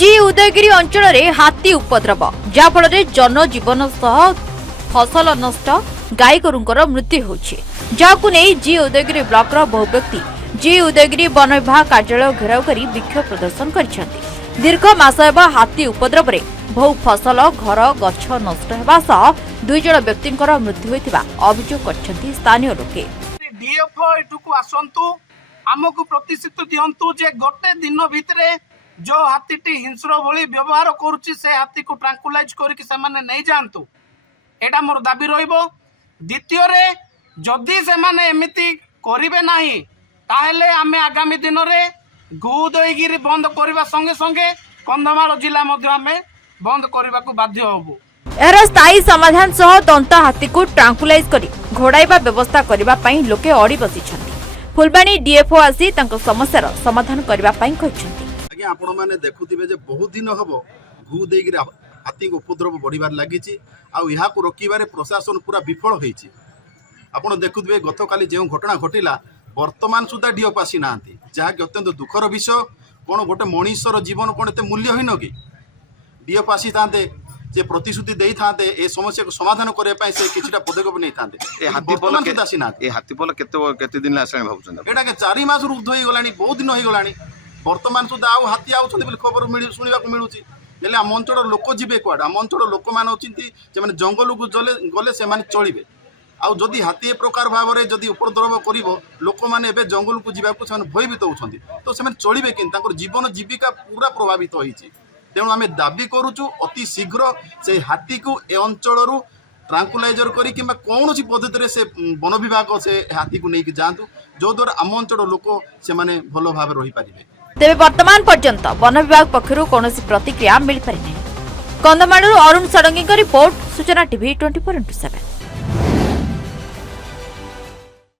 जी उदयगिरी अंचल में हाथी उपद्रव जहाँफल जनजीवन सह फसल नष्ट गाई गोरुंकर मृत्यु होछि जहां नहीं जी उदयगिरी ब्लॉक बहु व्यक्ति जी उदयगिरी वन विभाग कार्यालय घेराव कर विक्षोभ प्रदर्शन कर दीर्घ मास हाथी उपद्रव में बहु फसल घर गछ नष्ट होगा सह 2 जण व्यक्ति मृत्यु होता अभियोग कर स्थानीय लोके डीएफओ एठुकू आसंतु आमको प्रतिश्रुति दिंतु जे गोटे दिन भितर जो हाथी हिंस्र भली व्यवहार करुच्ची से हाथी को ट्रांकुलाइज करके सेमाने नहीं जातु एटा मोर दाबी रहिबो। द्वितीय रे जदि सेमाने एमिति करिवे नाही ताहेले आमे आगामी दिन रे उदयगिरी बंद करबा संगे संगे कंधमाल जिला मध्ये आमे बंद करबा को बाध्य होबो। एहर स्थायी समाधान सह दंता हाथी को ट्रांकुलाइज करी घोड़ाइबा व्यवस्था करबा पई लोके अड़ी बसिछंती। फुलबाणी डीएफओ आसी तांको समस्यार समाधान करबा पई कहिसंती। आज्ञा आपण माने देखुथिबे जे बहुत दिन हबो उदयगिरी हाथी को उपद्रव बढ़िबार लागिछि आ इहा को रोकिबारे प्रशासन पूरा विफल होईछि। आपण देखुथिबे गतकाली जे घटना घटिला वर्तमान सुधा डीएफ आसी नांती जहा कि अत्यंत दुखर विषय। कोन गोटे मनीषर जीवन कोन एते मूल्यहीन कि डीएफ आसी थांते जे प्रतिश्रुति देई थांते ए समस्या को समाधान करे पई से किछटा पदक्षेप नै थांते। ए हाथी पल केते दिन आसले भाबुछन एटा के 4 मास रु उर्ध्व होई गलानी बहुत दिन होई गलानी वर्तमान सुधा आउ हाथी आउछथि बोली खबर सुनिबा को मिलुछि। हेले आम अंचल लोक जीवे कुआड आम अंचल लोक मान चिंती जे माने जंगल को गले से माने चलिबे आउ जदि हाथी ए प्रकार भाव में जदि उपद्रव करिवो लोक माने एबे जंगल को जीवा को से भयभीत होउछन्ति तो से माने चलिबे किन तांकर जीवन जीविका पूरा प्रभावित होईछि। तेणु आम दाबी करुचु अति शीघ्र से हाथी को ए अंचल ट्रांकुलाइजर करी किंबा कौन पद्धति से वन विभाग से हाथी को लेकिन जातु जो द्वारा आम अंचल लोक से माने भल भाव रही पारिबे। तेबे वर्तमान पर्यंत वन विभाग पक्षरु कोनोसी प्रतिक्रिया मिल पारि नै। कंधमालରୁ अरुण षडंगी रिपोर्ट सूचना टीवी 24x7।